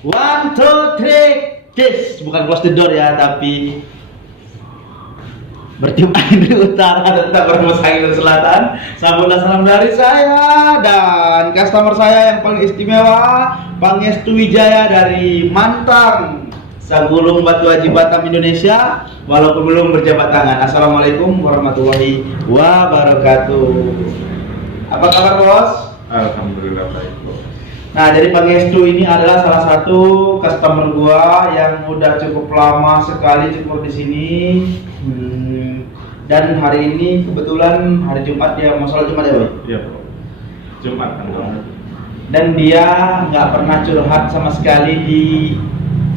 One, two, three, kiss. Bukan close the door ya, tapi bertiup angin dari utara dan tak berhembus angin dari selatan. Sambutlah salam dari saya dan customer saya yang paling istimewa, Pangestu Wijaya dari Mantang, Sagulung Batu Haji Batam, Indonesia. Walaupun belum berjabat tangan. Assalamualaikum warahmatullahi wabarakatuh. Apa kabar bos? Alhamdulillah baik, Bos. Nah, jadi Pangestu ini adalah salah satu customer gua yang udah cukup lama sekali cukur di sini. Dan hari ini kebetulan hari Jumat ya, mau sholat Jumat ya, Boy? Iya, Bos. Jumat kan, Bos. Dan dia nggak pernah curhat sama sekali di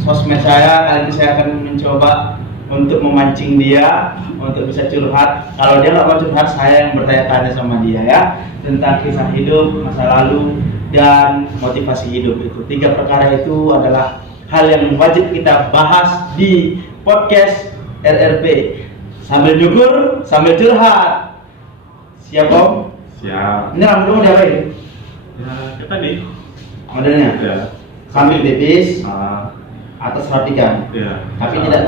sosmed saya. Kali ini saya akan mencoba untuk memancing dia untuk bisa curhat. Kalau dia nggak mau curhat, saya yang bertanya-tanya sama dia ya tentang kisah hidup, masa lalu, dan motivasi hidup. Itu tiga perkara itu adalah hal yang wajib kita bahas di podcast RRP. Sambil nyukur, sambil curhat. Siap Om? Siap. Ini rambut kamu diapain? Ya, kita tadi. Modelnya? Ya. Sambil pipis, Ah, atas rapikan. ya. Tapi tidak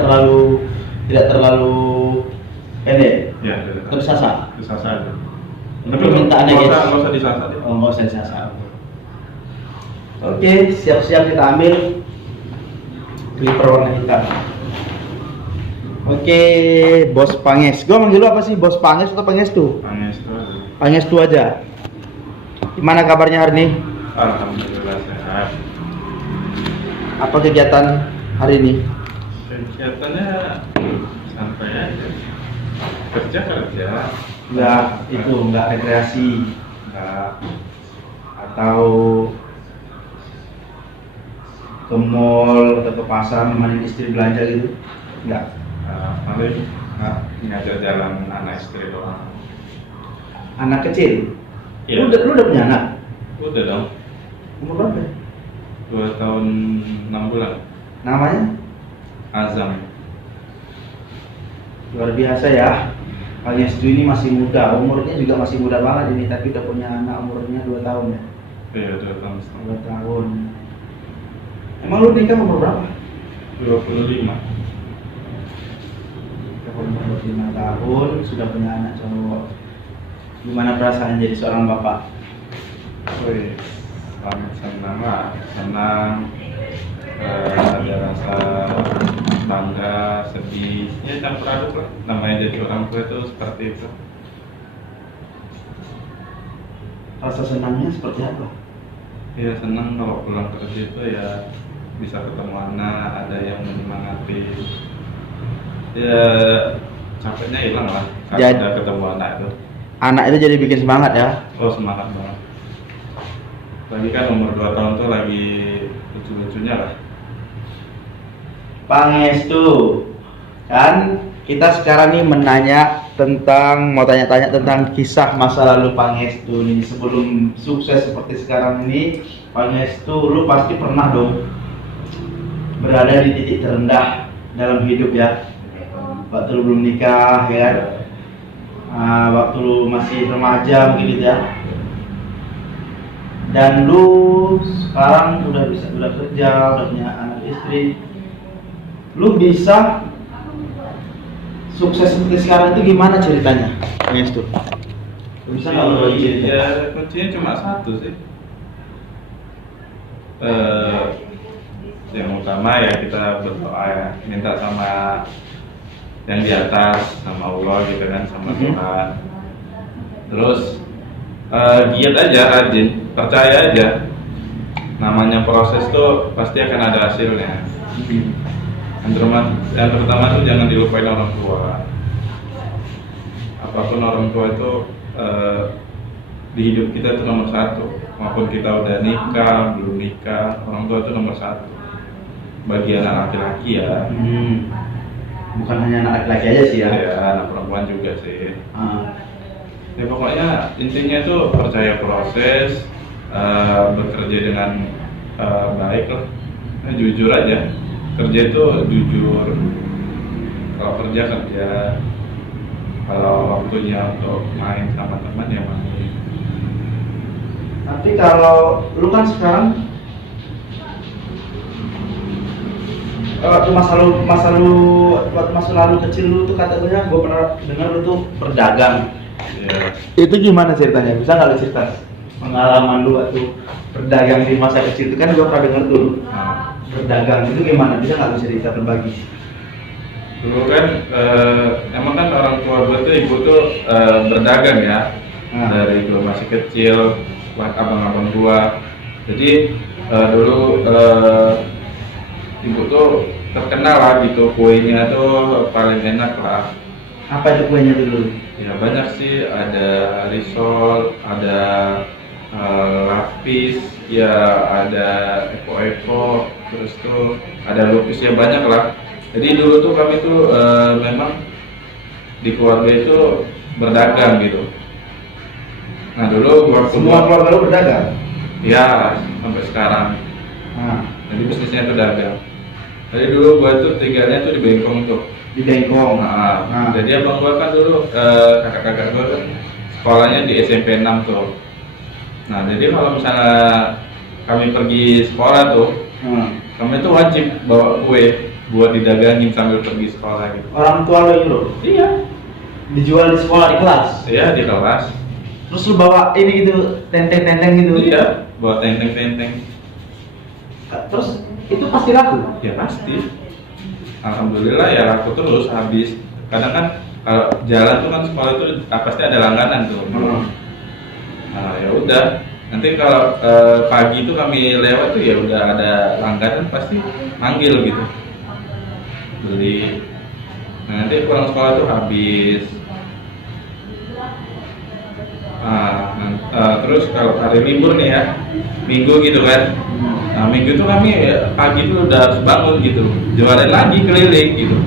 terlalu pendek. Ya, Tersasar. disasar. Ini permintaannya, guys. Nggak usah disasar. Ya. Oh, nggak usah disasar. Oke, siap-siap kita ambil clipper warna hitam. Oke, Bos Panges. Gua manggil lu apa sih? Bos Panges atau Pangestu? Pangestu. Pangestu aja. Gimana kabarnya hari ini? Alhamdulillah sehat. Apa kegiatan hari ini? Kegiatannya santai aja. Kerja. Enggak rekreasi Nggak. atau ke mall atau ke pasar nemenin istri belanja gitu? Enggak. Paling ngajak jalan anak istri doang. Anak kecil? Iya. Lu udah punya anak? Udah dong. Umur berapa? 2 tahun 6 bulan. Namanya? Azam. Luar biasa ya. Pangestu ini masih muda, umurnya juga masih muda banget ini, tapi udah punya anak umurnya 2 tahun ya. Iya, 2 tahun setengah. 2 tahun. Emang lu nikah umur berapa? 25. Umur 5 tahun, sudah punya anak cowok. Gimana perasaan jadi seorang bapak? Wih, sangat senang lah. Senang, ada rasa bangga, sedih. Ya campur aduk lah. Namanya jadi orang tua itu seperti itu. Rasa senangnya seperti apa? Ya senang kalau pulang kerja itu ya bisa ketemu anak, ada yang menyemangati. Ya capeknya hilang lah kalau Jadi- udah ketemu anak itu. Anak itu jadi bikin semangat ya. Oh, semangat banget. Lagi kan umur 2 tahun tuh lagi lucu-lucunya lah. Pangestu, kan kita sekarang nih mau tanya-tanya tentang kisah masa lalu Pangestu nih sebelum sukses seperti sekarang ini. Pangestu, lu pasti pernah dong berada di titik terendah dalam hidup ya. Waktu lu belum nikah ya, waktu lu masih remaja begitu ya. Dan lu sekarang udah kerja, udah punya anak istri. Lu bisa sukses seperti sekarang itu gimana ceritanya? Pangestu. Lu bisa nggak berbagi cerita? Ya kuncinya cuma satu sih. Yang utama ya kita berdoa ya, minta sama yang di atas, sama Allah gitu kan, sama Tuhan. Terus giat aja, rajin, percaya aja. Namanya proses tuh pasti akan ada hasilnya. Yang pertama tuh jangan dilupain orang tua. Apapun orang tua itu di hidup kita itu nomor satu. Maupun kita udah nikah, belum nikah, orang tua itu nomor satu. Bagi anak laki-laki ya. Bukan hanya anak laki-laki aja sih ya. Ya, anak perempuan juga sih. Ah, Ya pokoknya intinya tuh percaya proses, bekerja dengan baik lah. Jujur aja. Kerja itu jujur. Kalau kerja, kalau waktunya untuk main sama teman ya main. Tapi kalau lu kan sekarang waktu masa lalu kecil lu tuh katanya gue pernah dengar lu tuh berdagang. Ya. Itu gimana ceritanya? Bisa nggak lu cerita pengalaman lu waktu berdagang di masa kecil itu? Kan gue pernah dengar tuh berdagang itu gimana? Bisa nggak lu cerita berbagi? Dulu kan emang kan orang tua gue tuh ibu tuh berdagang ya. Dari gue masih kecil, abang-abang gua. Jadi dulu ibu tuh terkenal lah gitu, kuenya tuh paling enak lah. Apa itu kuenya dulu? Ya banyak sih, ada risol, ada lapis, ya ada eko-eko, terus tuh ada lupis, ya banyak lah. Jadi dulu tuh kami tuh memang di keluarga itu berdagang gitu. Nah dulu Semua keluarga lu berdagang? ya sampai sekarang. Jadi bisnisnya itu dagang. Jadi dulu gua tuh tinggalnya tuh di Bengkong tuh. Di Bengkong. Jadi abang gua kan dulu kakak-kakak gua kan sekolahnya di SMP 6 tuh. Nah jadi kalau misalnya kami pergi sekolah tuh, kami tuh wajib bawa kue buat didagangin sambil pergi sekolah gitu. Orang tua lu itu? Iya. Dijual di sekolah, di kelas? Iya di kelas. Terus lu bawa ini gitu, tenteng-tenteng gitu? Iya, bawa tenteng-tenteng. Terus itu pasti laku? Ya pasti. Alhamdulillah ya laku terus, habis. Kadang kan kalau jalan tuh kan sekolah itu pasti ada langganan tuh. Nah ya udah. Nanti kalau pagi itu kami lewat tuh ya udah ada langganan, pasti manggil gitu. Beli. Nah, nanti pulang sekolah tuh habis. Terus kalau hari libur nih ya, minggu gitu kan. Nah minggu itu kami pagi itu udah harus bangun gitu, jualan lagi keliling gitu.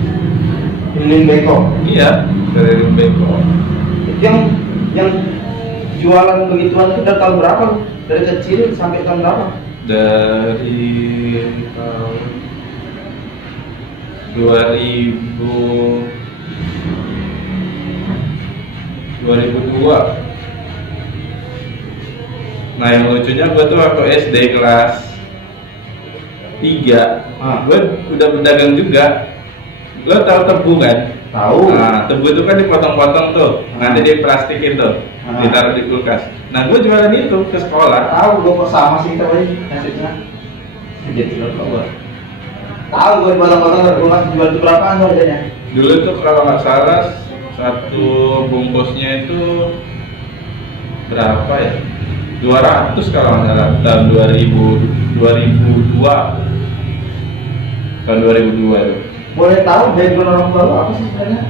Keliling Bengkong? Iya, keliling Bengkong. Yang jualan begituan itu dari tahun berapa? Dari kecil sampai tahun berapa? Dari tahun 2002. Nah yang lucunya gue tuh waktu SD kelas 3, gue udah berdagang juga. Lo tau tebu kan? Tahu. Nah tebu itu kan dipotong-potong tuh, nanti diplastikin tuh, ditaruh di kulkas. Nah gue jualan itu ke sekolah. Tahu, gue kok sama sih kita ini nasibnya. Jadi gue tahu gue dipotong-potong dari kulkas, jual itu berapaan harganya? Dulu tuh kalau nggak salah satu bungkusnya itu berapa ya? 200 kalau nggak salah, tahun 2002. Tahun 2002 itu. Boleh tahu background orang tua lu apa sih sebenarnya?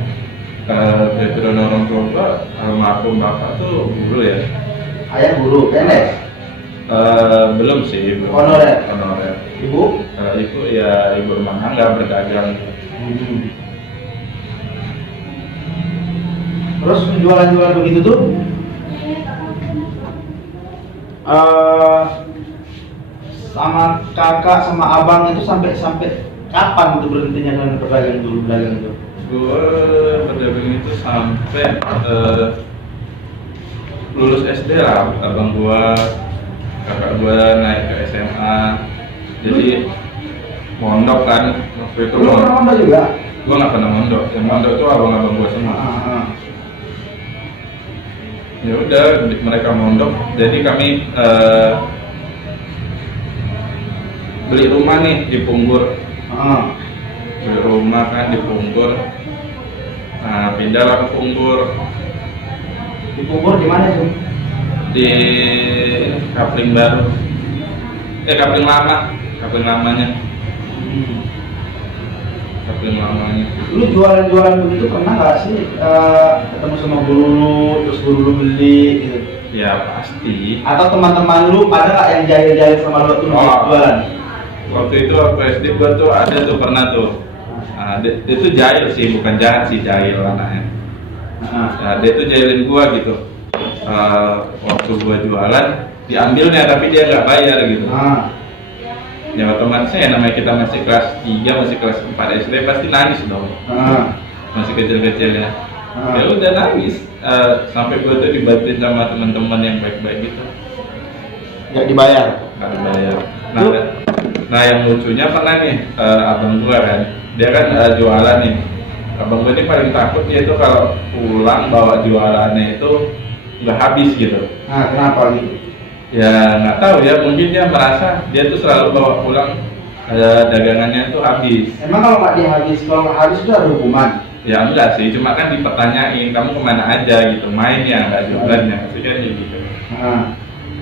Background orang tua gua, almarhum bapak tuh guru ya. Ayah guru, PNS? Belum sih, belum. Honorer? Honorer. Ibu? Ibu ya ibu rumah tangga, berdagang. Terus jualan-jualan begitu tuh sama kakak sama abang itu sampai kapan itu berhentinya dengan berdagang itu? Gue berdagang itu sampai lulus SD lah. Abang gua, kakak gua naik ke SMA, jadi mondok kan waktu itu. Lu pernah mondok juga? Gua nggak pernah mondok. Yang mondok tuh abang-abang gua semua. Ya udah, mereka mondok, jadi kami beli rumah nih di Punggur. Beli rumah kan di Punggur. Nah pindahlah ke Punggur. Di Punggur di mana tuh? Di Kapling Baru. Kapling Lama, Kapling Lamanya. Kapling Lamanya. Lu jualan begitu pernah nggak sih ketemu sama guru lu, terus guru lu beli gitu? Ya pasti. Atau teman-teman lu pada nggak yang jahil-jahil sama lu tuh jualan? Waktu itu waktu SD gua tuh ada tuh pernah tuh. Nah, dia tuh jahil sih, bukan jahat sih, jahil anaknya. Nah, dia tuh jahilin gua gitu. Waktu gua jualan diambilnya tapi dia nggak bayar gitu. Ya otomatisnya namanya kita masih kelas 3, masih kelas 4 SD pasti nangis dong. Masih kecil-kecilnya. Ya udah nangis. Sampai gua tuh dibantuin sama teman-teman yang baik-baik gitu. Nggak dibayar? Nggak dibayar. Nah, Nah yang lucunya pernah nih abang gua kan, dia kan jualan nih. Abang gua ini paling takut dia itu kalau pulang bawa jualannya itu nggak habis gitu. Nah, kenapa gitu? Ya nggak tahu ya, mungkin dia merasa dia tuh selalu bawa pulang dagangannya itu habis. Emang kalau nggak dihabis, kalau nggak habis itu ada hukuman? Ya enggak sih, cuma kan dipertanyain kamu kemana aja gitu, main ya nggak jualannya, maksudnya gitu. Nah,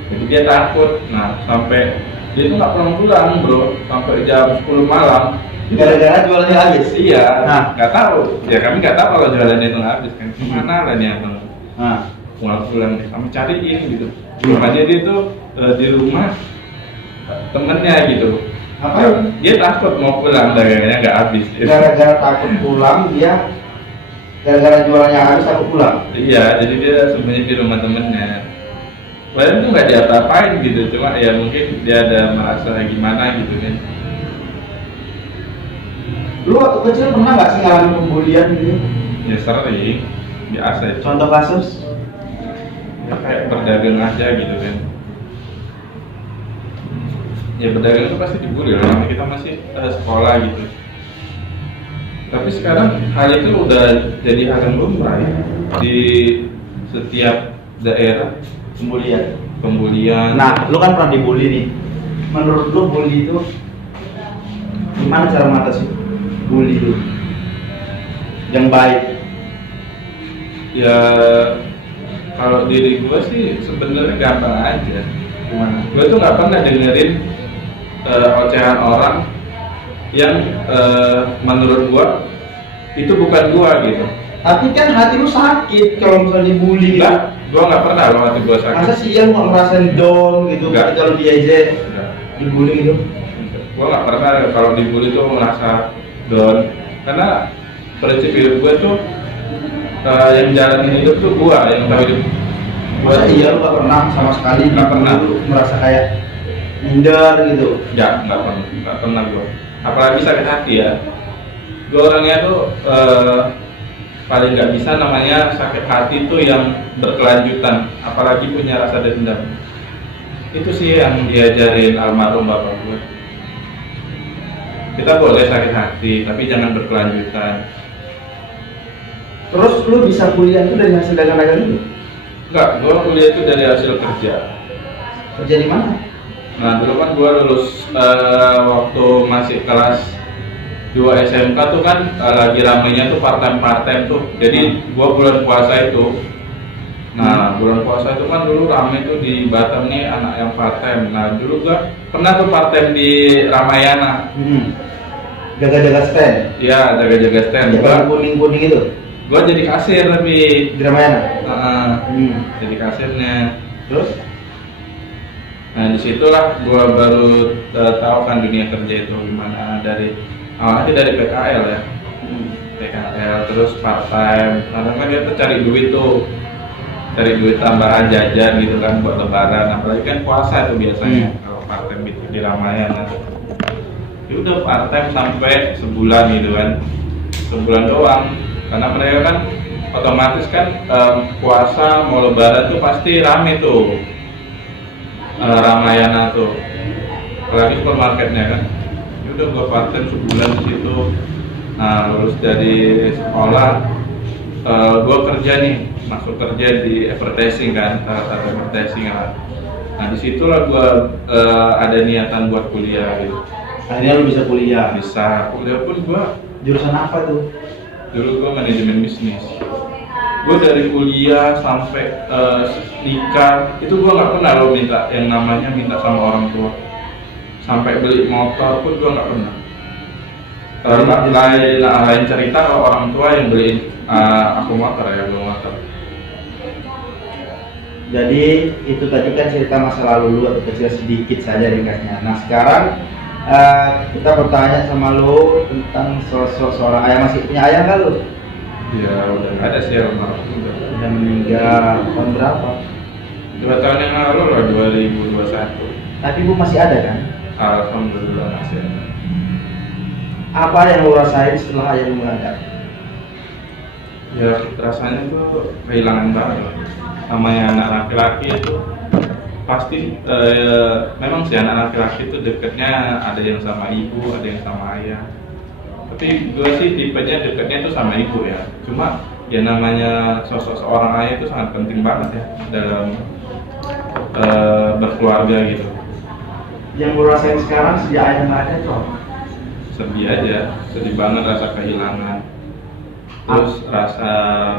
Jadi dia takut. Nah sampai dia tuh nggak pulang bro, sampai jam 10 malam. gara-gara jualannya habis? Iya, Nah. nggak tahu. Ya kami nggak tahu kalau jualannya itu nggak habis kan. Gimana lah nih abang? Nah, Pulang kami cariin gitu. Rupanya dia tuh di rumah temennya gitu. apa? Dia takut mau pulang dagangannya nggak habis. Gara-gara takut pulang, dia gara-gara jualannya habis takut pulang. Iya, jadi dia sebenarnya di rumah temennya. Padahal tuh nggak diapa-apain gitu, cuma ya mungkin dia ada merasa gimana gitu kan. Lu waktu kecil pernah nggak sih ngalamin pembulian gitu? Ya sering, biasa itu. Contoh kasus? Ya kayak berdagang aja gitu kan. Ya berdagang itu pasti dibully lah, namanya kita masih sekolah gitu. Tapi sekarang hal itu udah jadi hal yang lumrah ya. Di setiap daerah pembulian. Nah, lu kan pernah dibully nih. Menurut lu bully itu gimana cara mengatasi bully itu? Yang baik. Ya kalau diri gue sih sebenarnya gampang aja. Gimana? Gue tuh nggak pernah dengerin ocehan orang yang menurut gue itu bukan gue gitu. Tapi kan hati lu sakit kalau misalnya dibully. Enggak, gue nggak pernah loh hati gue sakit. Masa sih lu nggak ngerasain down gitu Enggak. kalau diajak Enggak. dibully gitu? Gue nggak pernah kalau dibully tuh merasa down, karena prinsip hidup gue tuh yang jalanin hidup tuh gue yang tahu hidup. Masa iya lu nggak pernah sama sekali Nggak pernah. dibully, lu merasa kayak minder gitu? Nggak pernah gue. Apalagi sakit hati ya. Gue orangnya tuh paling nggak bisa namanya sakit hati tuh yang berkelanjutan, apalagi punya rasa dendam. Itu sih yang diajarin almarhum bapak gue. Kita boleh sakit hati, tapi jangan berkelanjutan. Terus lu bisa kuliah itu dari hasil dagang-dagang itu? Enggak, gue kuliah itu dari hasil kerja. Kerja di mana? Nah dulu kan gue lulus waktu masih kelas 2 SMK tuh kan lagi ramainya tuh part-time tuh. Jadi gue bulan puasa itu. Nah bulan puasa itu kan dulu rame tuh di Batam nih anak yang part-time. Nah dulu gue pernah tuh part-time di Ramayana. Jaga-jaga stand? Iya, jaga-jaga stand. Jaga kuning-kuning itu? Gue jadi kasir tapi Di Ramayana? jadi kasirnya. Terus? Nah disitulah gue baru tahu kan dunia kerja itu gimana, dari awalnya dari PKL ya. PKL terus part time, karena kan dia tuh cari duit tambahan jajan gitu kan buat lebaran, apalagi kan puasa itu biasanya kalau part time itu di Ramayana. Ya udah part time sampai sebulan gitu kan, sebulan doang, karena mereka kan otomatis kan puasa mau lebaran tuh pasti rame tuh Ramayana tuh, apalagi supermarketnya kan. Ya udah gua part time sebulan di situ. Nah lulus dari sekolah, gua kerja nih, masuk kerja di advertising kan, salah advertising lah. Nah disitulah gua ada niatan buat kuliah gitu. Akhirnya lu bisa kuliah? Bisa kuliah pun gua Jurusan apa tuh? dulu gua manajemen bisnis. Gue dari kuliah sampai nikah itu gue nggak pernah lo minta yang namanya minta sama orang tua. Sampai beli motor pun gue nggak pernah. Lain cerita kalau orang tua yang beliin aku motor ya, belum motor. Jadi itu tadi kan cerita masa lalu lu atau kecil sedikit saja ringkasnya. Nah sekarang kita bertanya sama lu tentang sosok seorang ayah. Masih punya ayah nggak lu? Ya udah nggak ada sih almarhum. Udah meninggal tahun berapa? 2 tahun yang lalu lah, 2021. Tapi ibu masih ada kan? Alhamdulillah masih ada. Apa yang lu rasain setelah ayah lu meninggal? Ya rasanya tuh kehilangan banget. Namanya anak laki-laki itu pasti memang sih anak laki-laki itu dekatnya ada yang sama ibu, ada yang sama ayah. Tapi gue sih tipenya dekatnya itu sama ibu ya. Cuma ya namanya sosok seorang ayah itu sangat penting banget ya dalam berkeluarga gitu. Yang lu rasain sekarang sejak ayah nggak ada tuh? Sedih aja, sedih banget rasa kehilangan. Terus rasa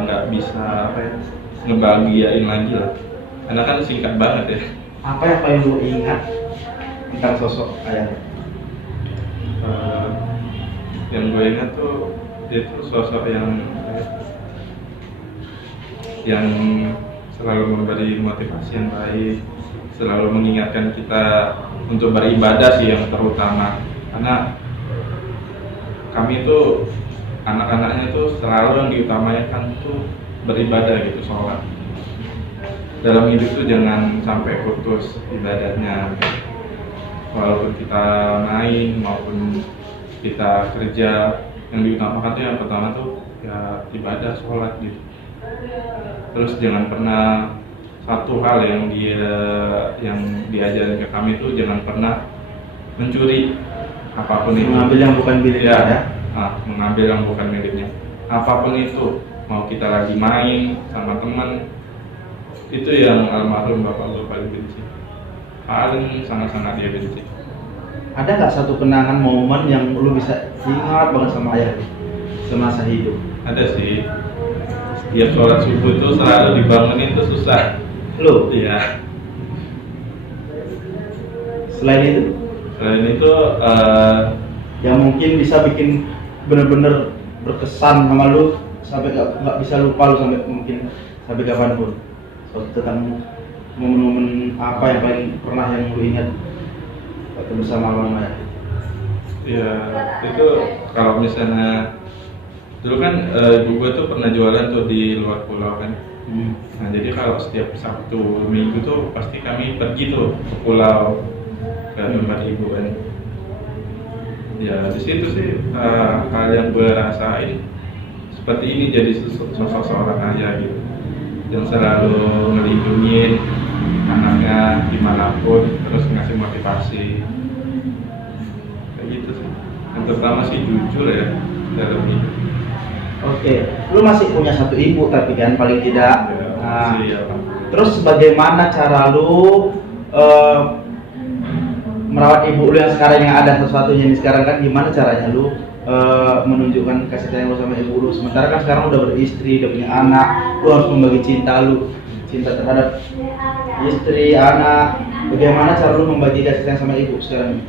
nggak bisa apa ya, ngebahagiain lagi lah. Karena kan singkat banget ya. Apa yang paling lu ingat tentang sosok ayah? Yang gue ingat tuh dia tuh sosok yang selalu memberi motivasi yang baik, selalu mengingatkan kita untuk beribadah sih yang terutama. Karena kami tuh anak-anaknya tuh selalu yang diutamakan tuh beribadah gitu, sholat. Dalam hidup tuh jangan sampai putus ibadahnya. Walaupun kita main maupun kita kerja, yang diutamakan tuh yang pertama tuh ya ibadah, sholat gitu. Terus jangan pernah satu hal yang diajarin ke kami tuh jangan pernah mencuri apapun itu. Mengambil yang bukan miliknya ya? Mengambil yang bukan miliknya. Apapun itu, mau kita lagi main sama teman, itu yang almarhum bapak gue paling benci. Paling sangat-sangat dia benci. Ada nggak satu kenangan momen yang lu bisa ingat banget sama ayah lu semasa hidup? Ada sih. Setiap sholat subuh itu selalu dibangunin itu susah. Lu? Iya. Selain itu? Selain itu yang mungkin bisa bikin bener-bener berkesan sama lu sampai nggak bisa lupa lu sampai mungkin sampai kapanpun. Tentang momen-momen apa yang paling pernah yang lu ingat waktu bersama abang ayah? ya itu kalau misalnya dulu kan ibu gue tuh pernah jualan tuh di luar pulau kan. Nah jadi kalau setiap Sabtu Minggu tuh pasti kami pergi tuh ke pulau ke tempat ibu kan. Ya di situ sih hal yang gue rasain seperti ini, jadi sosok seorang ayah gitu yang selalu melindungi anaknya dimanapun, terus ngasih motivasi kayak gitu sih. Yang pertama sih jujur ya dalam hidup. Oke, lu masih punya satu ibu tapi kan paling tidak. Ya, Nah, sih, ya. terus bagaimana cara lu merawat ibu lu yang sekarang yang ada satu-satunya ini sekarang kan gimana caranya lu menunjukkan kasih sayang lu sama ibu lu, sementara kan sekarang udah beristri, udah punya anak, lu harus membagi cinta lu, cinta terhadap istri, anak. Bagaimana cara lu membagi kasih sayang sama ibu sekarang?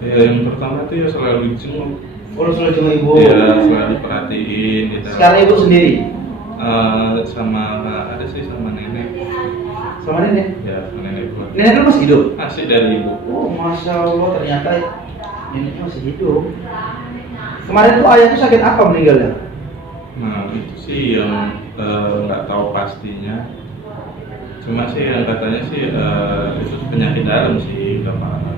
Ya yang pertama tuh ya selalu dijenguk. Oh, lu selalu cuma ibu? Iya, selalu diperhatiin gitu. Sekarang ibu sendiri? Sama ada sih sama nenek. Sama nenek? Ya, sama nenek gua. Nenek lu masih hidup? Masih dari ibu. Oh, Masya Allah, ternyata neneknya masih hidup. Kemarin tuh ayah tuh sakit apa meninggalnya? Nah itu sih yang nggak tahu pastinya. Cuma sih yang katanya sih itu penyakit dalam sih, udah parah.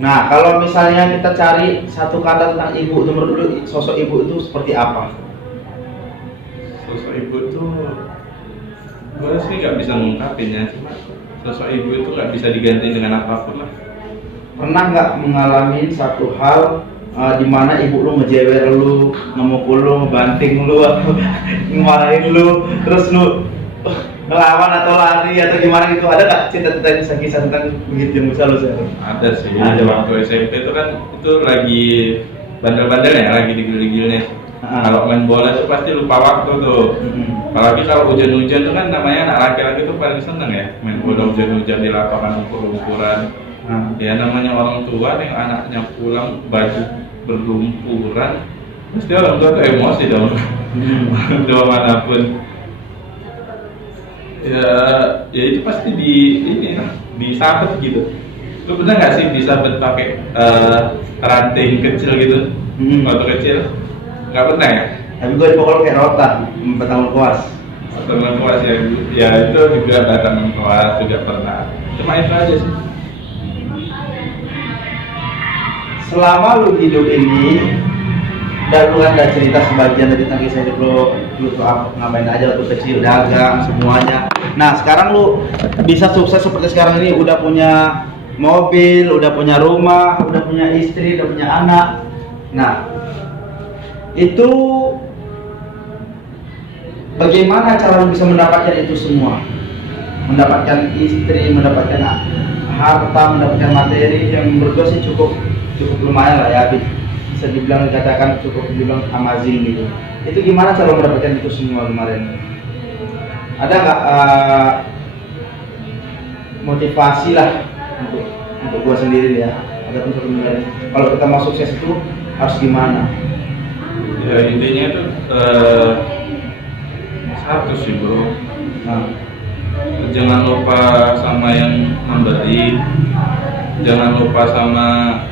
Nah, kalau misalnya kita cari satu kata tentang ibu, itu menurut lu sosok ibu itu seperti apa? Sosok ibu itu gue sih nggak bisa ngungkapin ya, cuma sosok ibu itu nggak bisa diganti dengan apapun lah. Pernah nggak mengalami satu hal di mana ibu lu ngejewer lu, ngemukul lu, ngebanting lu, atau ngemarahin lu, terus lu ngelawan atau lari atau gimana gitu? Ada nggak cerita-cerita kisah-kisah tentang begitu yang bisa lu share? Ada sih. Ada. Waktu SMP itu kan itu lagi bandel-bandel ya, lagi digil-gilnya. Kalau main bola itu pasti lupa waktu tuh. Apalagi kalau hujan-hujan itu kan namanya anak laki-laki itu paling seneng ya main bola hujan-hujan di lapangan umpur-umpuran. Ya namanya orang tua yang anaknya pulang baju berlumpuran, pasti orang tua tuh emosi dong. Orang tua manapun. Ya itu pasti disabet gitu. Lu pernah nggak sih disabet pakai ranting kecil gitu waktu kecil? Nggak pernah ya? Tapi gue dipukul kayak rotan, petang kuas. Teman kelas ya itu juga datang kelas juga pernah. Cuma itu aja sih. Selama lu hidup ini, Dan lu kan ada cerita sebagian dari tentang kisah hidup lu tuh apa, ngapain aja waktu kecil, dagang, semuanya. Nah sekarang lu bisa sukses seperti sekarang ini, udah punya mobil, udah punya rumah, udah punya istri, udah punya anak. Nah itu bagaimana cara lu bisa mendapatkan itu semua? Mendapatkan istri, mendapatkan harta, mendapatkan materi yang menurut gue sih cukup lumayan lah ya, bisa dibilang, dikatakan cukup dibilang amazing gitu. Itu gimana cara mendapatkan itu semua kemarin? Ada nggak motivasi lah untuk gua sendiri ya, ada untuk menilai kalau kita mau sukses itu harus gimana? Ya intinya itu satu sih bro, jangan lupa sama yang memberi, jangan lupa sama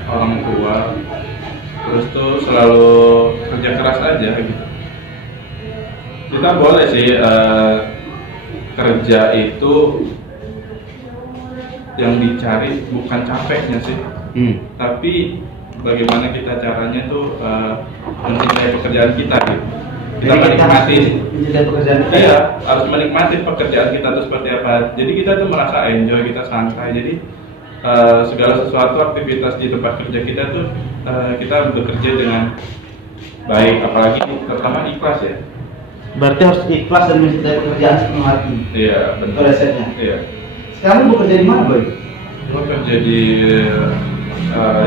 orang tua, terus tuh selalu kerja keras aja gitu. Kita boleh sih kerja itu yang dicari bukan capeknya sih, tapi bagaimana kita caranya tuh mencintai pekerjaan kita gitu. Kita menikmati mencintai pekerjaan kita. Iya, harus menikmati pekerjaan kita tuh seperti apa. Jadi kita tuh merasa enjoy, kita santai. Jadi segala sesuatu aktivitas di tempat kerja kita tuh kita bekerja dengan baik, apalagi terutama ikhlas ya. Berarti harus ikhlas dan mencintai pekerjaan sepenuh hati. Iya, Itu benar. resepnya. Iya. Sekarang lu bekerja di mana, Boy? Gue kerja di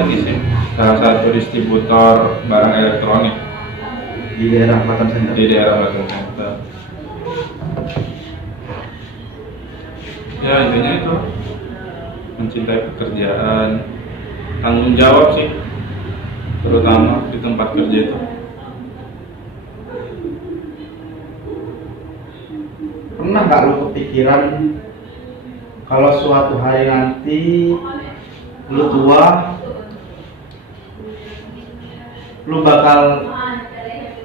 ini sih, salah satu distributor barang elektronik Di daerah Batam Center. di daerah Batam Center. Ya intinya itu mencintai pekerjaan, tanggung jawab sih, terutama di tempat kerja itu. Pernah nggak lu kepikiran kalau suatu hari nanti lu tua, lu bakal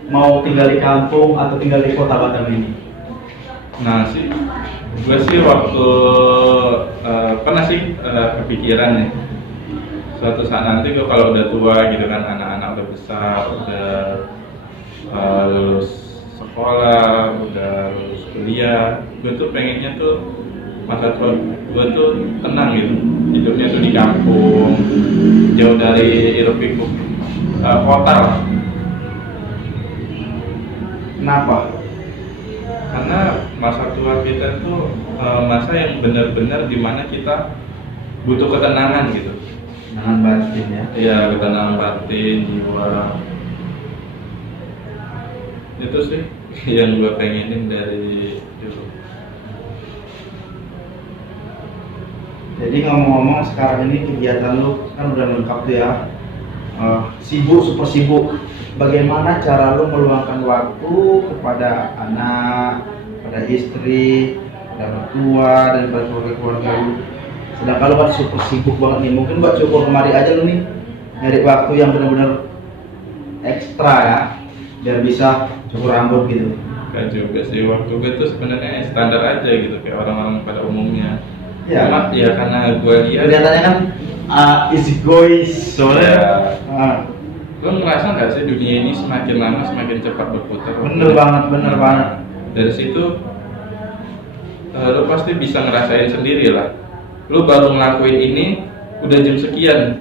mau tinggal di kampung atau tinggal di kota Batam ini? Nah sih, gue sih waktu pernah sih kepikiran nih, suatu saat nanti gue kalau udah tua gitu kan, anak-anak udah besar, udah lulus sekolah, udah lulus kuliah, gue tuh pengennya tuh masa tua gue tuh tenang gitu, hidupnya tuh di kampung, jauh dari hiruk pikuk kota lah. Kenapa? Karena masa tua kita tuh masa yang benar-benar dimana kita butuh ketenangan gitu. Dengan batin ya. Iya, ketenangan batin, jiwa. Itu sih yang gue pengenin dari dulu. Jadi ngomong-ngomong sekarang ini kegiatan lu kan udah lengkap tuh ya, sibuk, super sibuk. Bagaimana cara lu meluangkan waktu kepada anak, pada istri, pada mertua, dan pada keluarga lu? Sedangkan lu kan super sibuk banget nih. Mungkin buat cukup kemari aja lu nih nyari waktu yang benar-benar ekstra ya, biar bisa cukur rambut gitu. Kan juga sih, waktu gue tuh sebenarnya standar aja gitu kayak orang-orang pada umumnya. Ya. Cuma ya karena gue lihat Kelihatannya kan easy going soalnya. Gue ngerasa nggak sih dunia ini semakin lama semakin cepat berputar. Bener banget. Dari situ lu pasti bisa ngerasain sendiri lah. Lu baru ngelakuin ini udah jam sekian,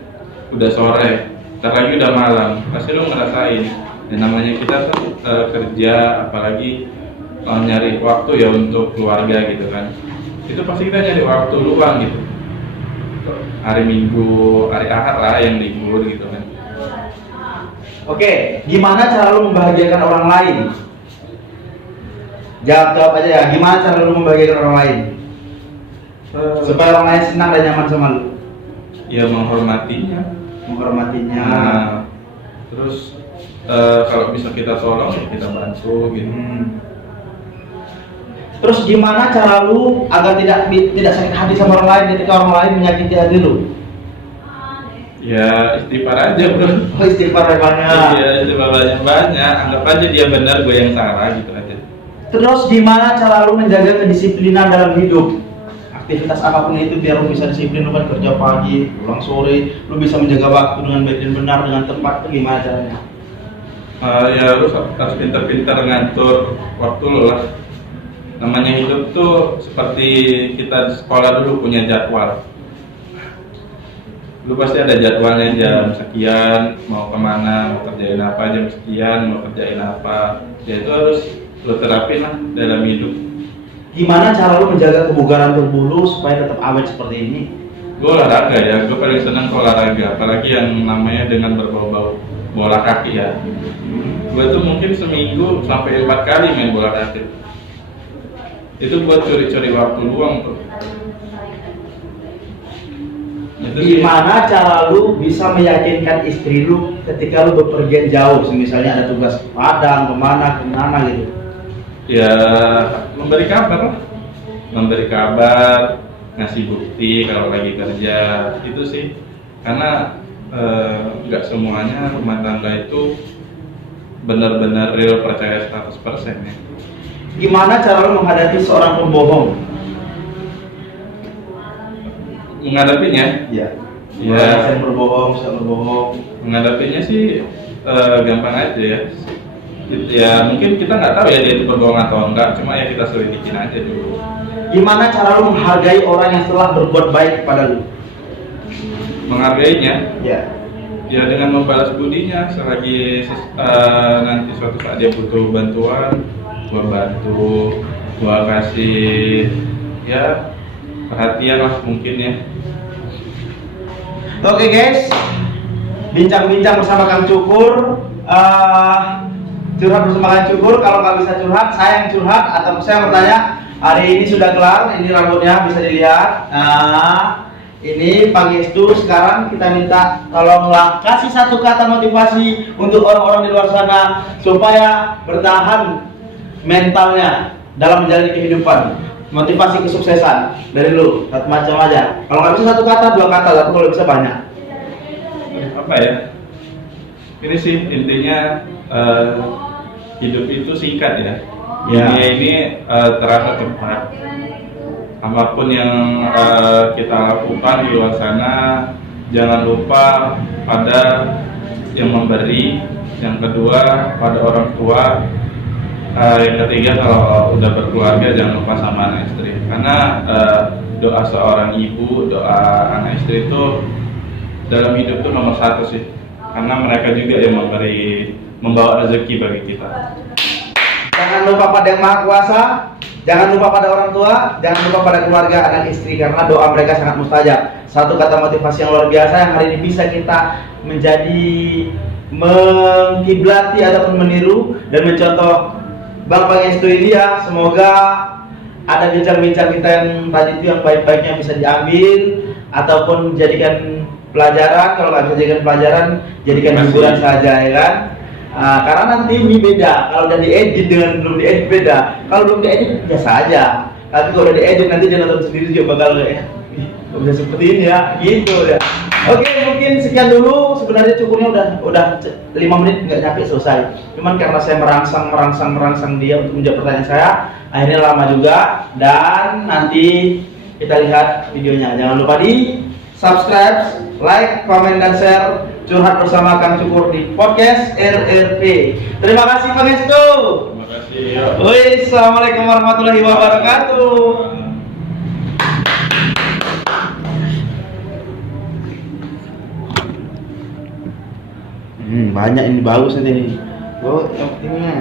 udah sore, ntar lagi udah malam. Pasti lu ngerasain. Dan namanya kita kan kerja, apalagi nyari waktu ya untuk keluarga gitu kan. Itu pasti kita nyari waktu luang gitu. Hari Minggu, hari Ahad lah yang libur gitu kan. Oke, gimana cara lu membahagiakan orang lain? Jawab aja ya, gimana cara lu membahagiakan orang lain? Supaya orang lain senang dan nyaman sama lu. Ya menghormatinya. Menghormatinya. Terus kalau bisa kita tolong ya kita bantu gitu. Terus gimana cara lu agar tidak sakit hati sama orang lain ketika orang lain menyakiti hati lu? Ya istighfar aja bro. Oh, istighfar banyak. Iya istighfar banyak. Anggap aja dia benar, gue yang salah gitu aja. Terus gimana cara lu menjaga kedisiplinan dalam hidup? Aktivitas apapun itu biar lu bisa disiplin. Lu kan kerja pagi, pulang sore, lu bisa menjaga waktu dengan baik dan benar dengan tepat. Itu gimana caranya? Ya harus pintar-pintar ngatur waktu lo lah. Namanya hidup tuh seperti kita di sekolah dulu punya jadwal. Lu pasti ada jadwalnya, jam sekian mau kemana, mau kerjain apa, jam sekian mau kerjain apa. Ya itu harus lo terapin lah dalam hidup. Gimana cara lu menjaga kebugaran tubuh lu supaya tetap awet seperti ini? Gue olahraga ya, gue paling senang ke olahraga, apalagi yang namanya dengan berbau-bau bola kaki ya. Gue tuh mungkin seminggu sampai 4 kali main bola kaki. Itu buat curi-curi waktu luang tuh. Itu sih. Gimana cara lu bisa meyakinkan istri lu ketika lu bepergian jauh, misalnya ada tugas ke Padang, kemana gitu? Ya memberi kabar lah, memberi kabar, ngasih bukti kalau lagi kerja, itu sih. Karena nggak semuanya rumah tangga itu benar-benar real percaya 100% ya. Gimana cara lu menghadapi seorang pembohong? Menghadapinya Iya. Ya. Saya berbohong. menghadapinya sih gampang aja ya. Ya mungkin kita nggak tahu ya dia itu berbohong atau enggak, cuma ya kita selidikin aja dulu. Gimana cara lu menghargai orang yang telah berbuat baik kepada lu? Menghargainya Ya. ya dengan membalas budinya selagi nanti suatu saat dia butuh bantuan, gua bantu, gua kasih ya perhatian lah mungkin ya. Oke guys, bincang-bincang bersama Kang Cukur, curhat bersama Kang Cukur. Kalau nggak bisa curhat, saya yang curhat atau saya bertanya. Hari ini sudah kelar, ini rambutnya bisa dilihat. Ini pagi itu sekarang kita minta tolonglah kasih satu kata motivasi untuk orang-orang di luar sana supaya bertahan mentalnya dalam menjalani kehidupan. Motivasi kesuksesan dari lu satu macam aja. Kalau nggak bisa satu kata, 2 kata, tapi kalau bisa banyak. Apa ya? Ini sih intinya hidup itu singkat ya. Ya. Dunia ini terasa cepat. Apapun yang kita lakukan di luar sana, jangan lupa pada yang memberi. Yang kedua pada orang tua. Yang ketiga kalau udah berkeluarga jangan lupa sama anak istri. Karena doa seorang ibu, doa anak istri itu dalam hidup itu nomor 1 sih. Karena mereka juga yang membawa rezeki bagi kita. Jangan lupa pada Yang Maha Kuasa, jangan lupa pada orang tua, jangan lupa pada keluarga, anak istri, karena doa mereka sangat mustajab. Satu kata motivasi yang luar biasa yang hari ini bisa kita menjadi mengkiblati ataupun meniru dan mencontoh Bang Pangestu ini ya. Semoga ada bincang-bincang kita yang tadi itu yang baik-baiknya bisa diambil ataupun jadikan pelajaran. Kalau nggak bisa jadikan pelajaran, jadikan hiburan saja ya kan. Karena nanti ini beda. Kalau udah diedit dengan belum diedit beda. Kalau belum diedit biasa aja. Tapi kalau udah diedit nanti dia nonton sendiri juga bakal kayak kok bisa seperti ini ya, gitu ya. Oke, mungkin sekian dulu. Sebenarnya cukurnya udah 5 menit nggak nyampe selesai. Cuman karena saya merangsang dia untuk menjawab pertanyaan saya, akhirnya lama juga. Dan nanti kita lihat videonya. Jangan lupa di subscribe, like, komen, dan share curhat bersama Kang Cukur di podcast RRP. Terima kasih Pangestu. Terima kasih. Ya. Assalamualaikum warahmatullahi wabarakatuh. Banyak ini bagus nanti nih. Oh, yang pentingnya.